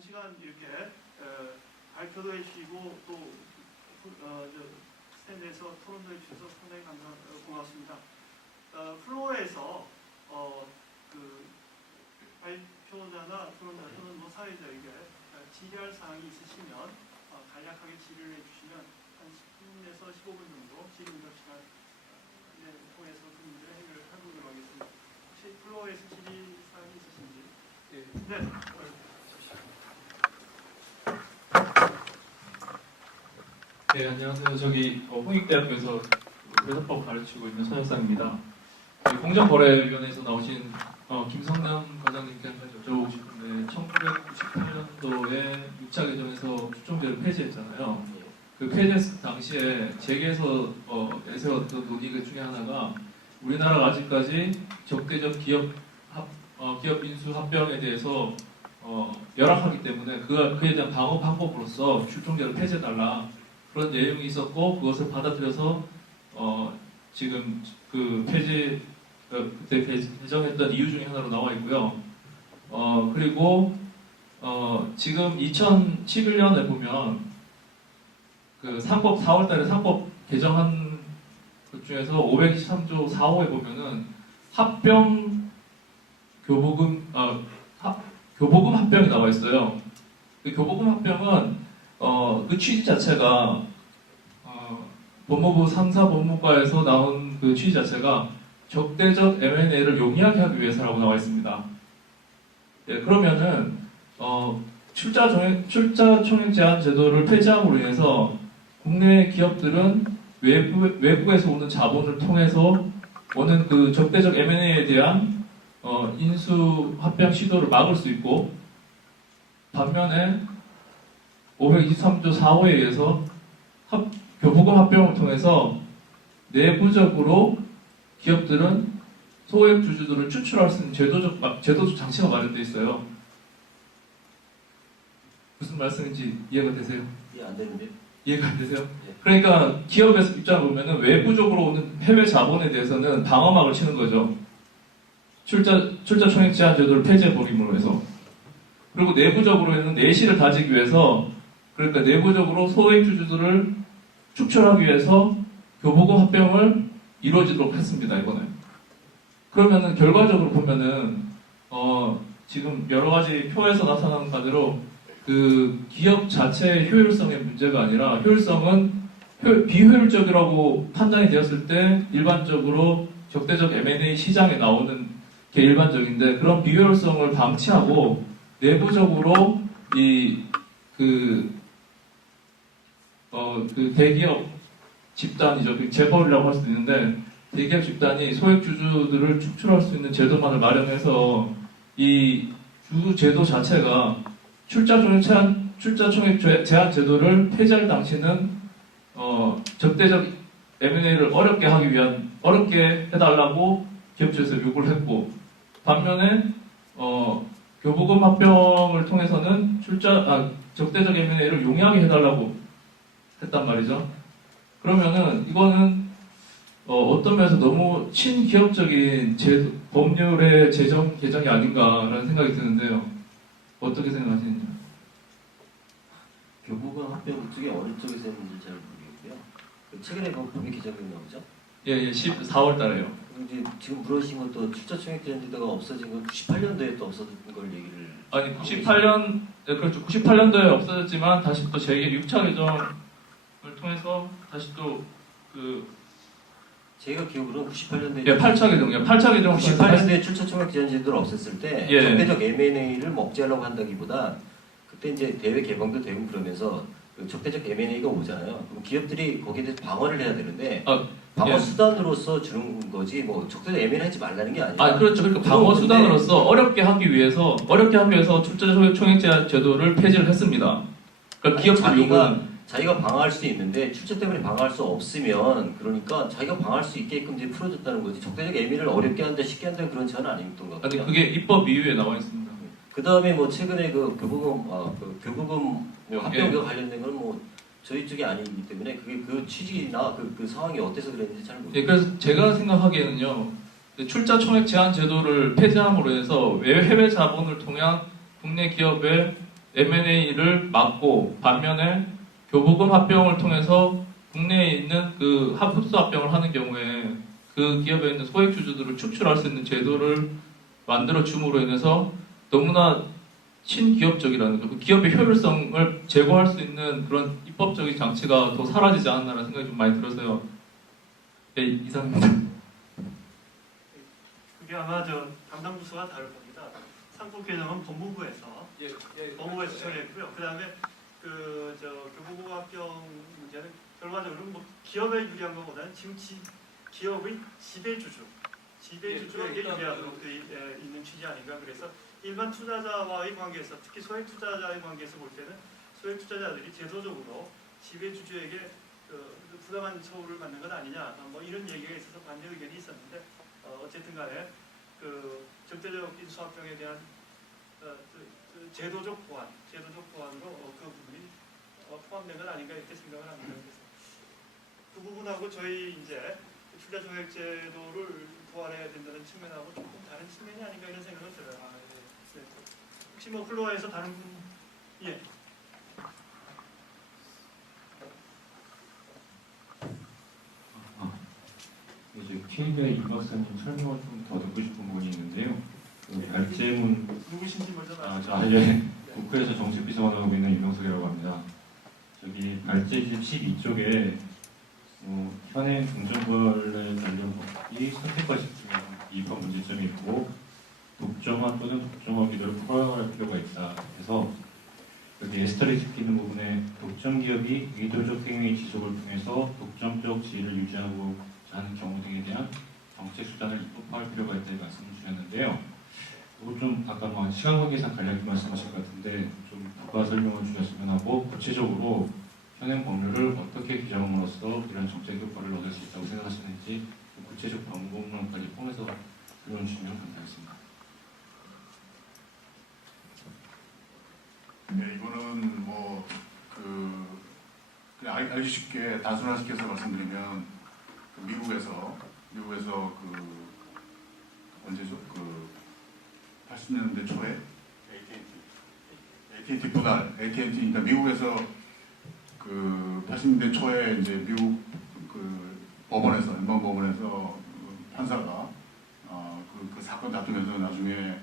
장시간 이렇게 발표도 해주시고 또 스탠드에서 토론도 해주셔서 상당히 고맙습니다. 플로어에서 그 발표자나 토론자 또는 뭐 사회자에게 질의할 사항이 있으시면 간략하게 질의를 해주시면 한 10분에서 15분 정도 질의응답 시간을 통해서 그 문제를 해결해보도록 하겠습니다. 혹시 플로어에서 질의 사항이 있으신지? 네. 네, 안녕하세요. 저기 홍익대학교에서 회사법 가르치고 있는 손혁상입니다. 공정거래위원회에서 나오신 김성남 과장님께 한 가지 여쭤보고 싶은데 1998년도에 6차 개정에서 추정제를 폐지했잖아요. 그 폐지했을 당시에 재계에서 내세웠던 논의 중에 하나가 우리나라가 아직까지 적대적 기업 인수 합병에 대해서 열악하기 때문에 그에 대한 방어 방법으로서 출정제를 폐지해달라 그런 내용이 있었고 그것을 받아들여서 지금 그 폐지 그때 개정했던 이유 중에 하나로 나와 있고요. 그리고 지금 2011년에 보면 그 상법 4월달에 상법 개정한 것 중에서 523조 4호에 보면은 합병 교보금 합병이 나와 있어요. 그 교보금 합병은 그 취지 자체가 법무부 상사법무과에서 나온 그 취지 자체가 적대적 M&A를 용이하게 하기 위해서라고 나와 있습니다. 예, 그러면은 출자 총액 제한 제도를 폐지함으로 인해서 국내 기업들은 외국에서 오는 자본을 통해서 오는 그 적대적 M&A에 대한 인수 합병 시도를 막을 수 있고 반면에 523조 4호에 의해서 교부금 합병을 통해서 내부적으로 기업들은 소액 주주들을 추출할 수 있는 제도적 장치가 마련되어 있어요. 무슨 말씀인지 이해가 되세요? 이해 안 되는데요? 이해가 안 되세요? 네. 그러니까 기업에서 입장을 보면은 외부적으로 오는 해외 자본에 대해서는 방어막을 치는 거죠. 출자 총액 제한 제도를 폐지해버림으로 해서. 그리고 내부적으로는 내실을 다지기 위해서 그러니까 내부적으로 소액 주주들을 축출하기 위해서 교부금 합병을 이루어지도록 했습니다. 이번에. 그러면은 결과적으로 보면은 지금 여러 가지 표에서 나타나는 바대로 그 기업 자체의 효율성의 문제가 아니라 효율성은 비효율적이라고 판단이 되었을 때 일반적으로 적대적 M&A 시장에 나오는 게 일반적인데 그런 비효율성을 방치하고 내부적으로 그 대기업 집단이죠. 재벌이라고 할 수도 있는데 대기업 집단이 소액 주주들을 축출할 수 있는 제도만을 마련해서 이 주 제도 자체가 출자 총액 제한 제도를 폐지할 당시는 적대적 M&A를 어렵게 해달라고 기업 측에서 요구를 했고 반면에 교부금 합병을 통해서는 적대적 M&A를 용이하게 해달라고 했단 말이죠. 그러면은 이거는 어떤 면에서 너무 친기업적인 법률의 제정 개정이 아닌가라는 생각이 드는데요. 어떻게 생각하시는지요? 교부금 합병 쪽에 어느 쪽에서 했는지 잘 모르겠고요. 최근에 법이 개정된 거죠? 예, 4월 달에요. 이제 지금 물으신 것도 출자 총액 제한 제도가 없어진 건 98년도에 또 없어진 걸 얘기를. 아니 98년 그렇죠. 98년도에 없어졌지만 다시 또 재개 6차 개정을 통해서 다시 또 제가 기억으로는 98년도에 8차 개정이요. 8차 개정 98년도에 출처 총액 제한 제도를 없앴을 때 예. 적대적 M&A를 억제하려고 한다기보다 그때 이제 대외 개방도 되고 그러면서 그 적대적 M&A가 오잖아요. 그럼 기업들이 거기에 대해서 방어를 해야 되는데 방어 예. 수단으로서 주는 거지 뭐 적대적 M&A 하지 말라는 게 아니라. 그렇죠. 그러니까 방어 수단으로서 어렵게 하기 위해서 출처 총액 제한 제도를 폐지를 했습니다. 그러니까 기업들 요구는 자기가 방어할 수 있는데 출처 때문에 방어할 수 없으면 그러니까 자기가 방어할 수 있게끔 이제 풀어줬다는 거지. 적대적 M&A를 어렵게 한다, 쉽게 한다 그런 제안은 아니었던 것 같아요. 아니 그게 입법 이유에 나와 있습니다. 그 다음에 뭐 최근에 그 교부금 합병과 관련된 건 뭐 저희 쪽이 아니기 때문에 그게 그 취지나 그 상황이 어때서 그랬는지 잘 모르겠어요. 예, 그래서 제가 생각하기에는요. 출자 총액 제한 제도를 폐지함으로 해서 해외 자본을 통한 국내 기업의 M&A를 막고 반면에 교부금 합병을 통해서 국내에 있는 그 흡수 합병을 하는 경우에 그 기업에 있는 소액 주주들을 축출할 수 있는 제도를 만들어 줌으로 인해서 너무나 친기업적이라는 그 기업의 효율성을 제고할 수 있는 그런 입법적인 장치가 더 사라지지 않았나라는 생각이 좀 많이 들어서요. 네, 이상입니다. 그게 아마 저 담당 부서가 다를 겁니다. 상법 개정은 법무부에서 처리했고요. 그다음에 교부금 합병 문제는 결과적으로 뭐 기업에 유리한 것보다는 지금 기업의 지배주주에게 유리하도록 있는 취지 아닌가. 그래서 일반 투자자와의 관계에서 특히 소액 투자자의 관계에서 볼 때는 소액 투자자들이 제도적으로 지배주주에게 부당한 처우를 받는 것 아니냐, 뭐 이런 얘기가 있어서 반대 의견이 있었는데 어쨌든 간에 그 적대적 인수합병에 대한 제도적 보완으로 그 부분이 포함된 건 아닌가 이렇게 생각을 합니다. 그래서 그 부분하고 저희 이제 투자 종액 제도를 보완해야 된다는 측면하고 조금 다른 측면이 아닌가 이런 생각을 들어요. 네. 혹시 뭐 플로어에서 다른 분, 예. 이제 K대 이 박사님 설명을 좀 더 듣고 싶은 부분이 있는데요. 그 발제문 누구신지 먼저 말씀해 예. 국회에서 정책비서관하고 있는 임명석이라고 합니다. 저기 발제집 12쪽에 현행 공정거래 관련 법이 선택과 집중에 입법 문제점이 있고 독점화 또는 독점화 기도를 풀어나갈 필요가 있다. 그래서 여기 에스터를 지키는 부분에 독점 기업이 의도적 행위 지속을 통해서 독점적 지위를 유지하고 하는 경우 등에 대한 정책 수단을 입법화할 필요가 있다는 말씀을 주셨는데요. 이거 좀 아까 뭐 시간 관계상 간략히 말씀하신 것 같은데 좀 부가 설명을 주셨으면 하고 구체적으로 현행 법률을 어떻게 규정함으로써 이런 정책 효과를 얻을 수 있다고 생각하시는지 구체적 방법론까지 포함해서 설명 주시면 감사하겠습니다. 네, 이거는 그냥 알기 쉽게 단순화시켜서 말씀드리면 미국에서 언제죠? 80년대 초에 AT&T 분할, 그러니까 미국에서 80년대 초에 이제 미국 법원에서 연방법원에서 판사가 그 사건 다투면서 나중에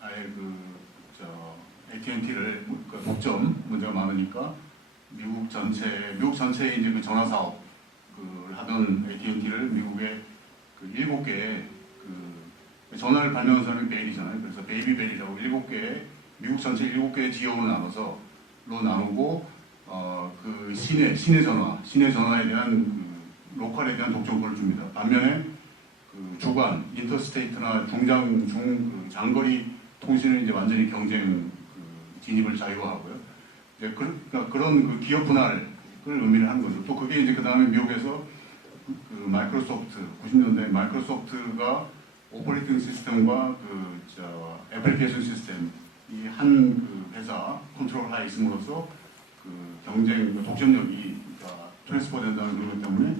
아예 AT&T를 독점 문제가 많으니까 미국 전체에 이제 그 전화 사업을 하던 AT&T를 미국의 7개의 전화를 발명한 사람이 베일이잖아요. 그래서 베이비벨이라고 7개의 미국 전체 7개의 지역으로 나누고 그 시내 전화에 대한 로컬에 대한 독점권을 줍니다. 반면에 주간 인터스테이트나 장거리 통신을 이제 완전히 경쟁 진입을 자유화하고요. 그러니까 그런 기업 분할을 의미를 하는 거죠. 또 그게 이제 그 다음에 미국에서 마이크로소프트 90년대 마이크로소프트가 오퍼레이팅 시스템과 애플리케이션 시스템 이 한 회사 컨트롤 하에 있음으로써 경쟁 독점력이 트랜스퍼된다는 그런 것 때문에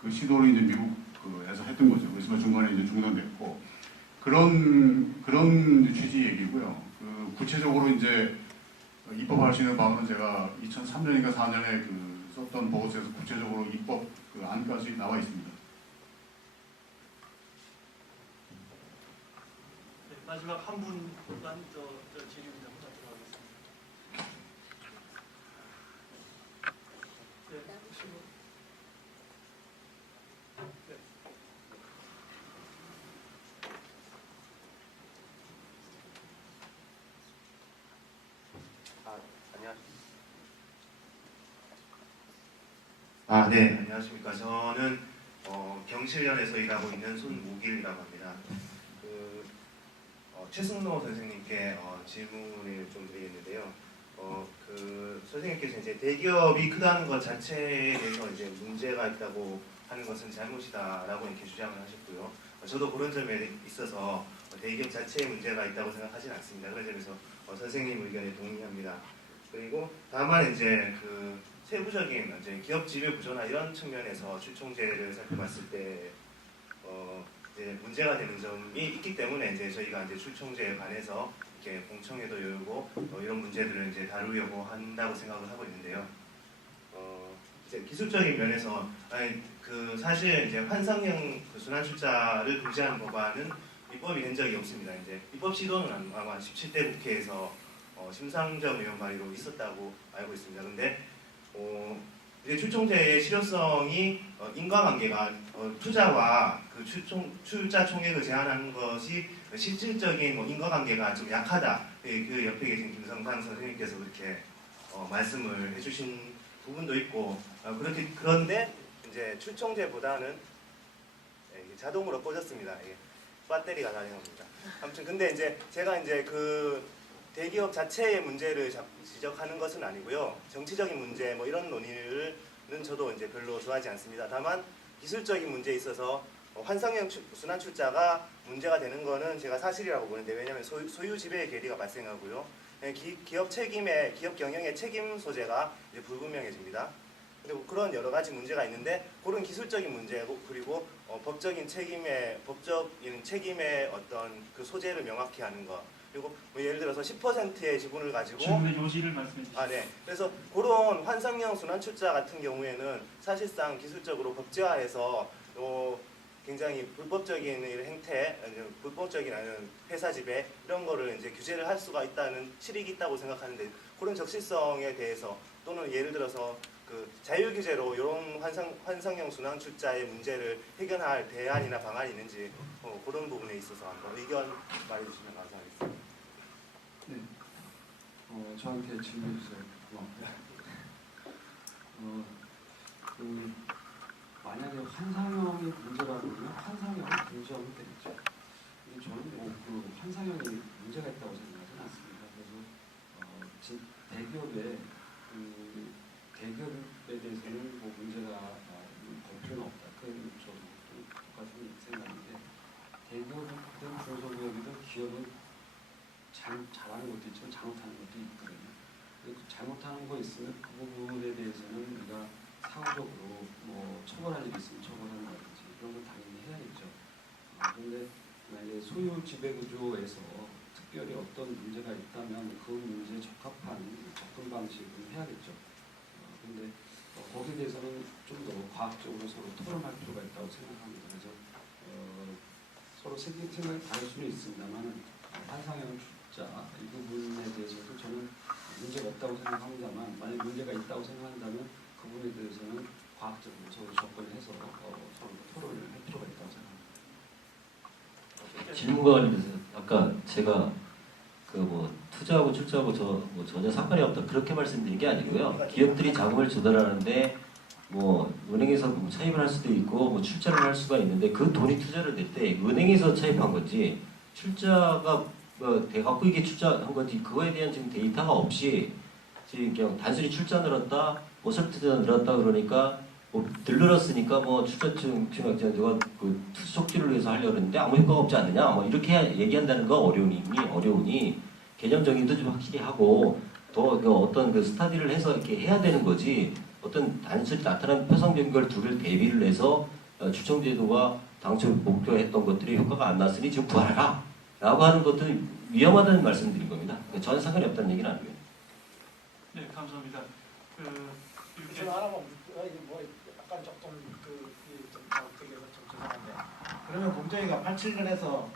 그 시도를 이제 미국에서 했던 거죠. 그래서 중간에 이제 중단됐고 그런 취지 얘기고요. 구체적으로 이제 입법할 수 있는 방안은 제가 2003년인가 4년에 썼던 보고서에서 구체적으로 입법 안까지 나와 있습니다. 네, 마지막 한 분만 질의응답 하도록 하겠습니다. 네, 혹시 뭐. 네. 네, 안녕하십니까. 저는 경실련에서 일하고 있는 손무길이라고 합니다. 최승로 선생님께 질문을 좀 드리겠는데요. 선생님께서 이제 대기업이 크다는 것 자체에 대해서 이제 문제가 있다고 하는 것은 잘못이다라고 이렇게 주장을 하셨고요. 저도 그런 점에 있어서 대기업 자체에 문제가 있다고 생각하지는 않습니다. 그런 점에서 선생님 의견에 동의합니다. 그리고 다만 이제 세부적인 이제 기업 지배 구조나 이런 측면에서 출총제를 살펴봤을 때 이제 문제가 되는 점이 있기 때문에 이제 저희가 이제 출총제에 관해서 이렇게 공청회도 열고 이런 문제들을 이제 다루려고 한다고 생각을 하고 있는데요. 이제 기술적인 면에서 사실 이제 환상형 순환 출자를 금지하는 법안은 입법이 된 적이 없습니다. 이제 입법 시도는 아마 17대 국회에서 심상정 의원 발의로 있었다고 알고 있습니다. 근데 이제 출총제의 실효성이 인과관계가 투자와 그 출자 총액을 제한하는 것이 실질적인 인과관계가 좀 약하다. 그 옆에 계신 김성상 선생님께서 그렇게 말씀을 해주신 부분도 있고 그런데 이제 출총제보다는 이게 자동으로 꽂았습니다. 이게 배터리가 가능합니다. 아무튼 근데 이제 제가 이제 그 대기업 자체의 문제를 지적하는 것은 아니고요. 정치적인 문제 뭐 이런 논의는 저도 이제 별로 좋아하지 않습니다. 다만 기술적인 문제에 있어서 환상형 순환 출자가 문제가 되는 거는 제가 사실이라고 보는데 왜냐하면 소유 지배의 괴리가 발생하고요. 기업 경영의 책임 소재가 이제 불분명해집니다. 그리고 그런 여러 가지 문제가 있는데 그런 기술적인 문제고 그리고 법적인 책임의 어떤 그 소재를 명확히 하는 것. 그리고 뭐 예를 들어서 10%의 지분을 가지고 질문의 요지를 말씀해 주시죠. 네. 그래서 그런 환상형 순환 출자 같은 경우에는 사실상 기술적으로 법제화해서 굉장히 불법적인 행태, 불법적인 회사 지배 이런 거를 이제 규제를 할 수가 있다는 실익이 있다고 생각하는데 그런 적실성에 대해서 또는 예를 들어서 그 자율 규제로 이런 환상형 순환 출자의 문제를 해결할 대안이나 방안이 있는지 그런 부분에 있어서 한번 의견 말해주시면 감사하겠습니다. 네, 저한테 질문해 주세요. 만약에 환상형이 문제가 되면 환상형을 금지하면 되겠죠. 근데 저는 그 환상형이 문제가 있다고 생각하지는 않습니다. 그래서 대기업에 대해서는 뭐 문제가 될 필요는 없다. 그건 저도 똑같은 생각인데 대기업이든 중소기업이든 기업은 잘하는 것도 있지만 잘못하는 것도 있거든요. 잘못하는 거 있으면 그 부분에 대해서는 우리가 사후적으로 뭐 처벌할 일이 있으면 처벌한다든지 이런 건 당연히 해야겠죠. 그런데 만약에 소유 지배 구조에서 특별히 어떤 문제가 있다면 그 문제에 적합한 접근 방식을 해야겠죠. 그런데 거기에 대해서는 좀 더 과학적으로 서로 토론할 필요가 있다고 생각합니다. 그래서 서로 생각이 다를 수는 있습니다만 환상형 출자 이 부분에 대해서도 저는 문제가 없다고 생각합니다만 만약 문제가 있다고 생각한다면 그 부분에 대해서는 과학적으로 서로 접근해서 서로 토론을 할 필요가 있다고 생각합니다. 질문과 관련해서 아까 제가 그 뭐 투자하고 출자하고 뭐 전혀 상관이 없다 그렇게 말씀드린 게 아니고요. 기업들이 자금을 조달하는데 뭐 은행에서 뭐 차입을 할 수도 있고 뭐 출자를 할 수가 있는데 그 돈이 투자를 될 때 은행에서 차입한 건지 출자가 갖고 이게 출자한 건지 그거에 대한 지금 데이터가 없이 지금 그냥 단순히 출자 늘었다, 모설 투자 늘었다 그러니까 뭐 늘었으니까 뭐 출자증 누가 그 투자 촉진을 위해서 하려고 했는데 아무 효과가 없지 않느냐 뭐 이렇게 얘기한다는 거 어려우니 개념적인도 좀 확실히 하고 더 그 어떤 그 스타디를 해서 이렇게 해야 되는 거지 어떤 단순히 나타난 표상적인 걸 둘을 대비를 해서 추첨제도가 당초 목표했던 것들이 효과가 안 났으니 지금 부활하라 라고 하는 것들은 위험하다는 말씀드린 겁니다. 전혀 상관이 없다는 얘기는 아니고요. 네, 감사합니다. 이렇게 뭐 약간 조금 되게 좀 죄송한데 그러면 공정위가 87년에서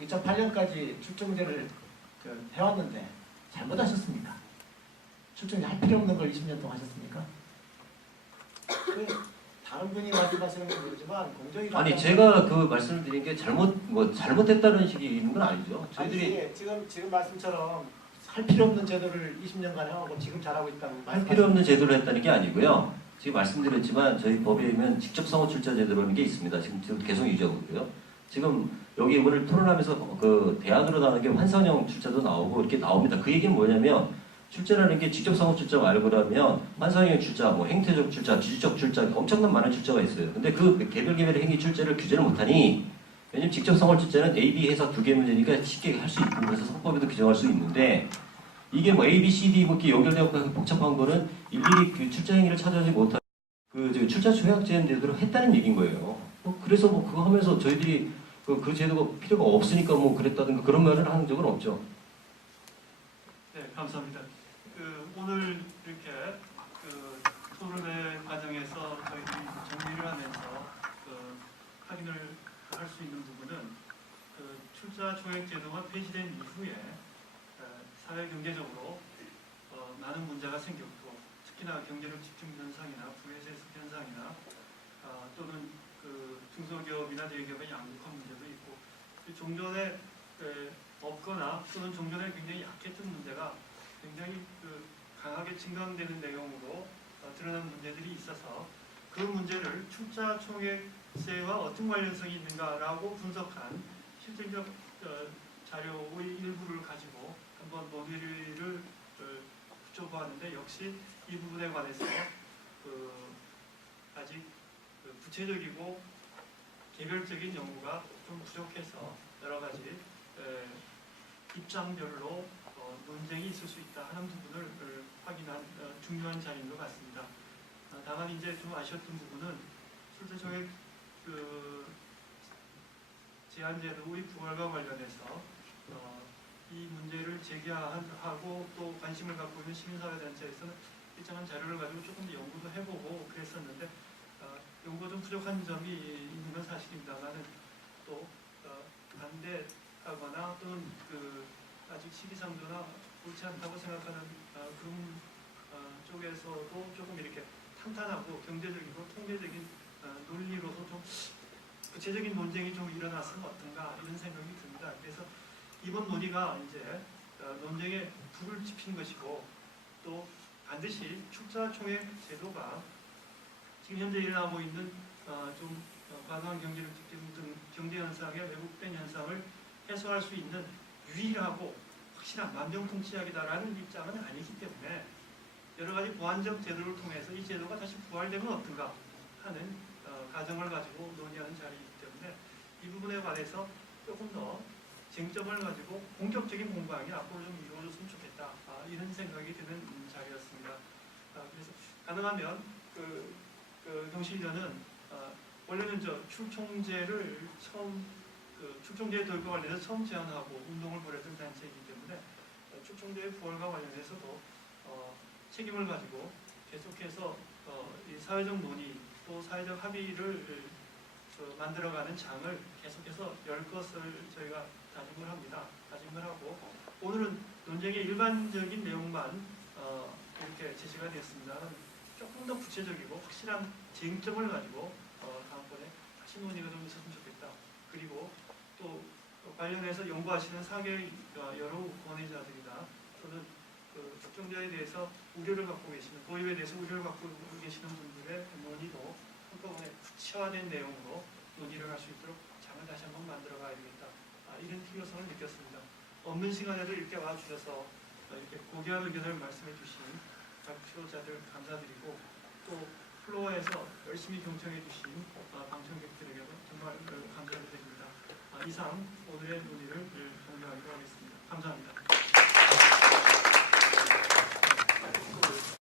2008년까지 출정제를 해왔는데 잘못하셨습니까? 출정제 할 필요 없는 걸 20년 동안 하셨습니까? 다른 분이 말씀하시는 건 모르지만 공정위가 아니 제가 그 말씀을 드린 게 잘못했다는 식이 있는 건 아니죠. 저희들이 아니, 지금 말씀처럼 할 필요 없는 제도를 20년간 해오고 지금 잘하고 있다는 할 필요 없는 제도를 했다는 게 아니고요. 지금 말씀드렸지만 저희 법에 의하면 직접상호 출자 제도라는 게 있습니다. 지금 계속 유지하고 있고요. 지금 여기 오늘 토론하면서 그 대안으로 나오는 게 환상형 출자도 나오고 이렇게 나옵니다. 그 얘기는 뭐냐면 출자라는 게 직접상호 출자 말고라면 환상형 출자, 뭐 행태적 출자, 지주적 출자 엄청난 많은 출자가 있어요. 근데 그 개별개별의 행위 출자를 규제를 못하니 왜냐면 직접상호 출자는 A, B 회사 두 개 문제니까 쉽게 할 수 있고 그래서 성법에도 규정할 수 있는데 이게 뭐 A, B, C, D 뭐 이렇게 연결되고 복잡한 거는 일일이 그 출자 행위를 찾아오지 못한 그 출자 조약 제한 제도로 했다는 얘기인 거예요. 그래서 뭐 그거 하면서 저희들이 그 제도가 필요가 없으니까 뭐 그랬다든가 그런 말을 하는 적은 없죠. 네, 감사합니다. 오늘 이렇게 토론회 과정에서 저희들이 정리를 하면서 확인을 할 수 있는 부분은 출자 총액 제도가 폐지된 이후에 사회 경제적으로 많은 문제가 생겼고, 특히나 경제력 집중 현상이나 부의세습 현상이나 또는 중소기업이나 대기업의 양극화 문제도 있고, 종전에 없거나 또는 종전에 굉장히 약했던 문제가 굉장히 강하게 증강되는 내용으로 드러난 문제들이 있어서 그 문제를 출자 총액세와 어떤 관련성이 있는가라고 분석한 실질적 자료의 일부를 가지고 한번 논의를 붙여보았는데, 역시 이 부분에 관해서 아직 구체적이고 개별적인 연구가 좀 부족해서 여러 가지 입장별로 논쟁이 있을 수 있다 하는 부분을 확인한 중요한 자리인 것 같습니다. 다만 이제 좀 아쉬웠던 부분은 출자 총액 제한제도의 부활과 관련해서 이 문제를 제기하고 또 관심을 갖고 있는 시민사회단체에서는 일정한 자료를 가지고 조금 더 연구도 해보고 그랬었는데 연구가 좀 부족한 점이 있는 건 사실입니다만은 또 반대하거나 또는 아직 시기상조나 옳지 않다고 생각하는 그런 쪽에서도 조금 이렇게 탄탄하고 경제적이고 통계적인 논리로서 좀 구체적인 논쟁이 좀 일어났으면 어떤가 이런 생각이 듭니다. 그래서 이번 논의가 이제 논쟁에 불을 지핀 것이고, 또 반드시 출자 총액 제도가 지금 현재 일어나고 있는 좀 과도한 경제력 집중 등 경제 현상의 왜곡된 현상을 해소할 수 있는 유일하고 확실한 만병통치약이다라는 입장은 아니기 때문에 여러 가지 보완적 제도를 통해서 이 제도가 다시 부활되면 어떤가 하는 가정을 가지고 논의하는 자리이기 때문에 이 부분에 관해서 조금 더 쟁점을 가지고 본격적인 공방이 앞으로 좀 이루어졌으면 좋겠다 이런 생각이 드는 자리였습니다. 그래서 가능하면 경실련은 원래는 출총제를 처음 출총제 도입과 관련해서 처음 제안하고 운동을 벌였던 단체이기 때문에 출총제의 부활과 관련해서도 책임을 가지고 계속해서 이 사회적 논의 또 사회적 합의를 만들어가는 장을 계속해서 열 것을 저희가 다짐을 합니다. 다짐을 하고 오늘은 논쟁의 일반적인 내용만 이렇게 제시가 됐습니다. 조금 더 구체적이고 확실한 쟁점을 가지고 다음번에 다시 논의가 좀 있었으면 좋겠다. 그리고 또 관련해서 연구하시는 사계 여러 권위자들이나 또는 축정제에 대해서 우려를 갖고 계시는, 도입에 대해서 우려를 갖고 계시는 분들의 논의도 한꺼번에 구체화된 내용으로 논의를 할 수 있도록 장을 다시 한번 만들어 가야겠다. 이런 필요성을 느꼈습니다. 없는 시간에도 이렇게 와주셔서 이렇게 고귀한 의견을 말씀해 주신 각 지도자들 감사드리고, 또 플로어에서 열심히 경청해 주신 방청객들에게도 정말 감사드립니다. 이상 오늘의 논의를 종료하기로 하겠습니다. 감사합니다.